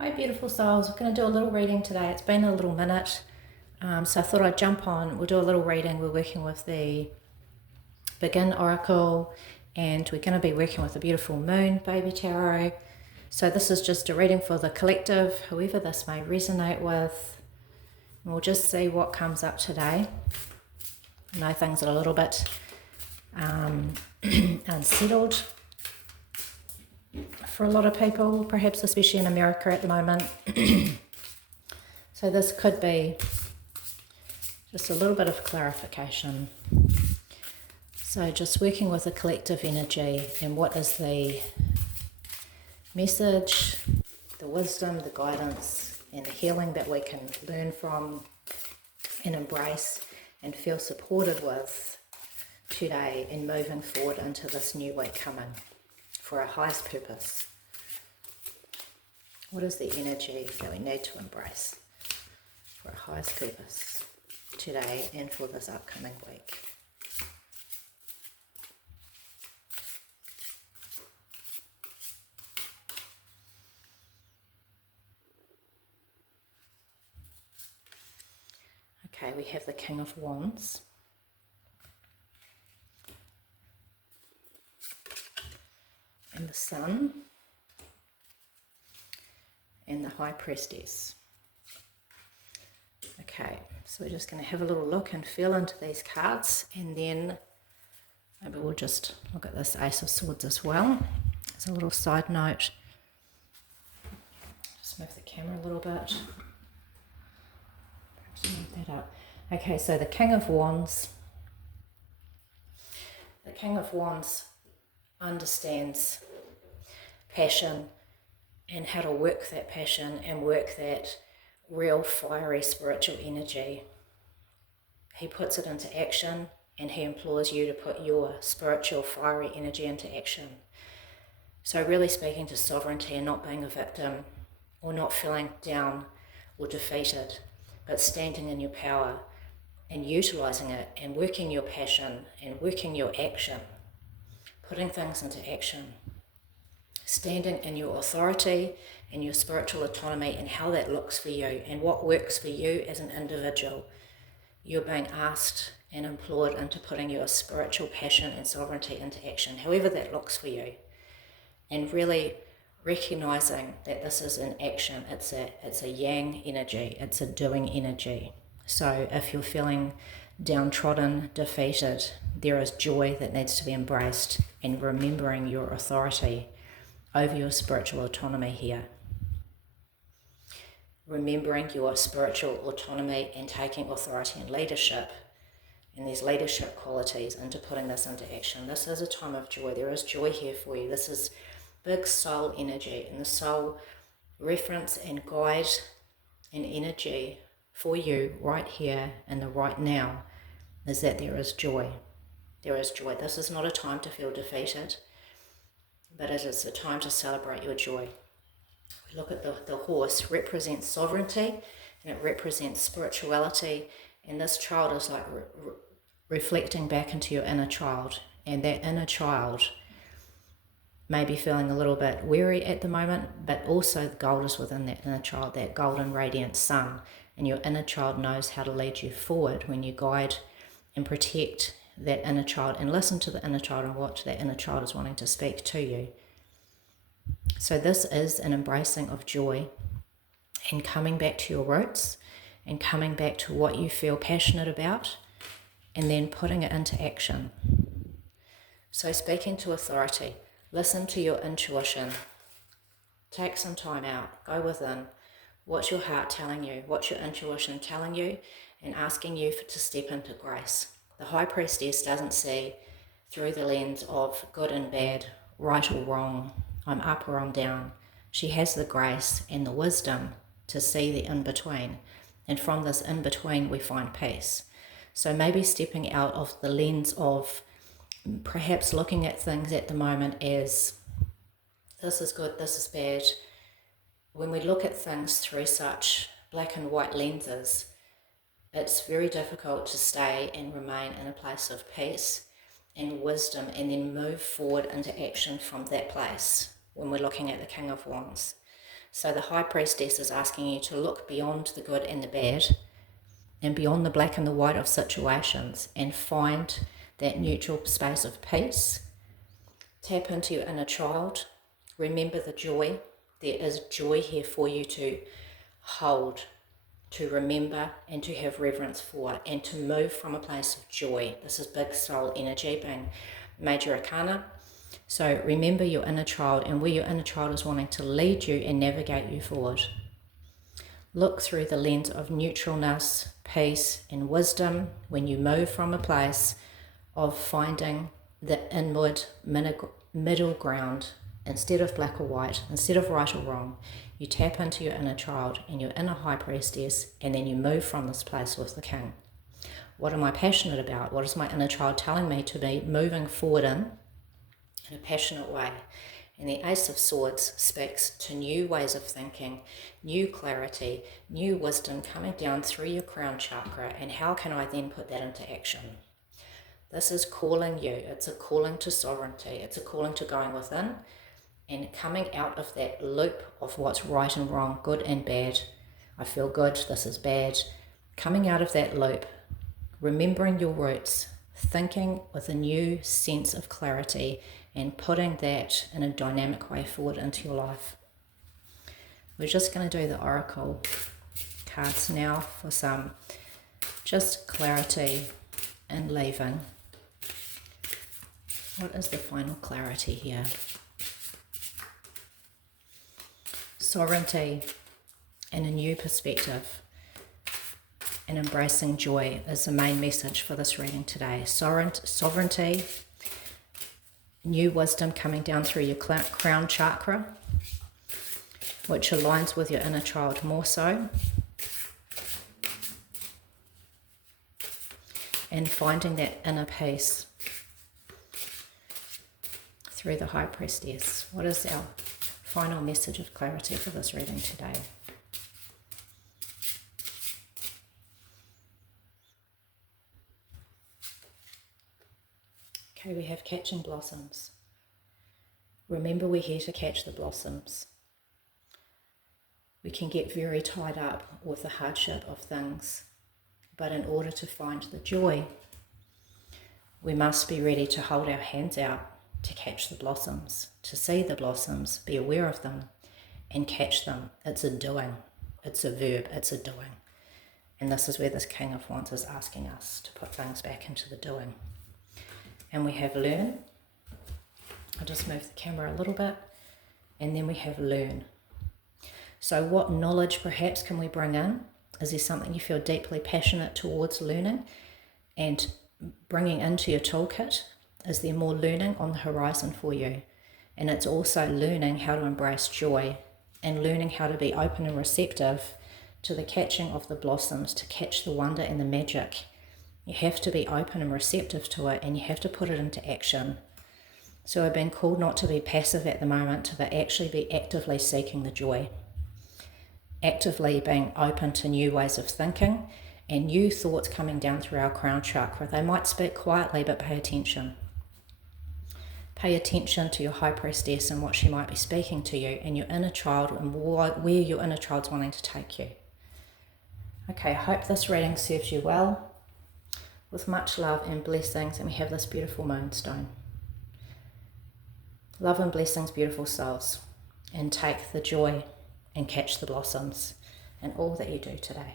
Hi beautiful souls, we're going to do a little reading today. It's been a little minute, so I thought I'd jump on. We'll do a little reading. We're working with the Begin Oracle and we're going to be working with the beautiful Moon Baby Tarot. So this is just a reading for the collective, whoever this may resonate with. And we'll just see what comes up today. I know things are a little bit unsettled for a lot of people, perhaps especially in America at the moment. So this could be just a little bit of clarification. So just working with a collective energy and what is the message, the wisdom, the guidance and the healing that we can learn from and embrace and feel supported with today in moving forward into this new week coming for our highest purpose. What is the energy that we need to embrace for our highest purpose today and for this upcoming week? Okay, we have the King of Wands. And the Sun. And the High Priestess. Okay, so we're just going to have a little look and feel into these cards, and then maybe we'll just look at this Ace of Swords as well. As a little side note, just move the camera a little bit. Perhaps move that up. Okay, so the King of Wands. The King of Wands understands passion and how to work that passion and work that real fiery spiritual energy. He puts it into action and he implores you to put your spiritual fiery energy into action. So really speaking to sovereignty and not being a victim or not feeling down or defeated, but standing in your power and utilizing it and working your passion and working your action, putting things into action. Standing in your authority and your spiritual autonomy and how that looks for you and what works for you as an individual. You're being asked and implored into putting your spiritual passion and sovereignty into action, however that looks for you. And really recognizing that this is an action. It's a yang energy. It's a doing energy. So if you're feeling downtrodden, defeated, there is joy that needs to be embraced and remembering your authority over your spiritual autonomy here. Remembering your spiritual autonomy and taking authority and leadership and these leadership qualities into putting this into action. This is a time of joy. There is joy here for you. This is big soul energy, and the soul reference and guide and energy for you right here and the right now is that there is joy. There is joy. This is not a time to feel defeated, but it is a time to celebrate your joy. We look at the horse, represents sovereignty and it represents spirituality, and this child is like reflecting back into your inner child, and that inner child may be feeling a little bit weary at the moment, but also the gold is within that inner child, that golden radiant sun, and your inner child knows how to lead you forward when you guide and protect that inner child and listen to the inner child and what that inner child is wanting to speak to you. So this is an embracing of joy and coming back to your roots and coming back to what you feel passionate about and then putting it into action. So speaking to authority, listen to your intuition. Take some time out, go within. What's your heart telling you? What's your intuition telling you? And asking you to step into grace. The High Priestess doesn't see through the lens of good and bad, right or wrong, I'm up or I'm down. She has the grace and the wisdom to see the in-between. And from this in-between, we find peace. So maybe stepping out of the lens of perhaps looking at things at the moment as this is good, this is bad. When we look at things through such black and white lenses, it's very difficult to stay and remain in a place of peace and wisdom and then move forward into action from that place when we're looking at the King of Wands. So the High Priestess is asking you to look beyond the good and the bad and beyond the black and the white of situations and find that neutral space of peace. Tap into your inner child. Remember the joy. There is joy here for you to hold, to remember, and to have reverence for, and to move from a place of joy. This is big soul energy, being Major Arcana. So remember your inner child and where your inner child is wanting to lead you and navigate you forward. Look through the lens of neutralness, peace, and wisdom when you move from a place of finding the inward middle ground. Instead of black or white, instead of right or wrong, you tap into your inner child and your inner High Priestess, and then you move from this place with the King. What am I passionate about? What is my inner child telling me to be moving forward in a passionate way? And the Ace of Swords speaks to new ways of thinking, new clarity, new wisdom coming down through your crown chakra, and how can I then put that into action? This is calling you. It's a calling to sovereignty. It's a calling to going within and coming out of that loop of what's right and wrong, good and bad. I feel good, this is bad. Coming out of that loop, remembering your roots, thinking with a new sense of clarity, and putting that in a dynamic way forward into your life. We're just going to do the Oracle cards now for some just clarity and leaving. What is the final clarity here? Sovereignty and a new perspective and embracing joy is the main message for this reading today. Sovereignty, new wisdom coming down through your crown chakra, which aligns with your inner child more so, and finding that inner peace through the High Priestess. What is our final message of clarity for this reading today? Okay, we have catching blossoms. Remember, we're here to catch the blossoms. We can get very tied up with the hardship of things, but in order to find the joy, we must be ready to hold our hands out to catch the blossoms, to see the blossoms, be aware of them, and catch them. It's a doing. It's a verb. It's a doing. And this is where this King of Wands is asking us to put things back into the doing. And we have learn. I'll just move the camera a little bit. And then we have learn. So what knowledge perhaps can we bring in? Is there something you feel deeply passionate towards learning and bringing into your toolkit? Is there more learning on the horizon for you? And it's also learning how to embrace joy and learning how to be open and receptive to the catching of the blossoms, to catch the wonder and the magic. You have to be open and receptive to it, and you have to put it into action. So I've been called not to be passive at the moment, but actually be actively seeking the joy. Actively being open to new ways of thinking and new thoughts coming down through our crown chakra. They might speak quietly, but pay attention. Pay attention to your High Priestess and what she might be speaking to you, and your inner child and where your inner child's wanting to take you. Okay, I hope this reading serves you well. With much love and blessings, and we have this beautiful moonstone. Love and blessings, beautiful souls, and take the joy and catch the blossoms in all that you do today.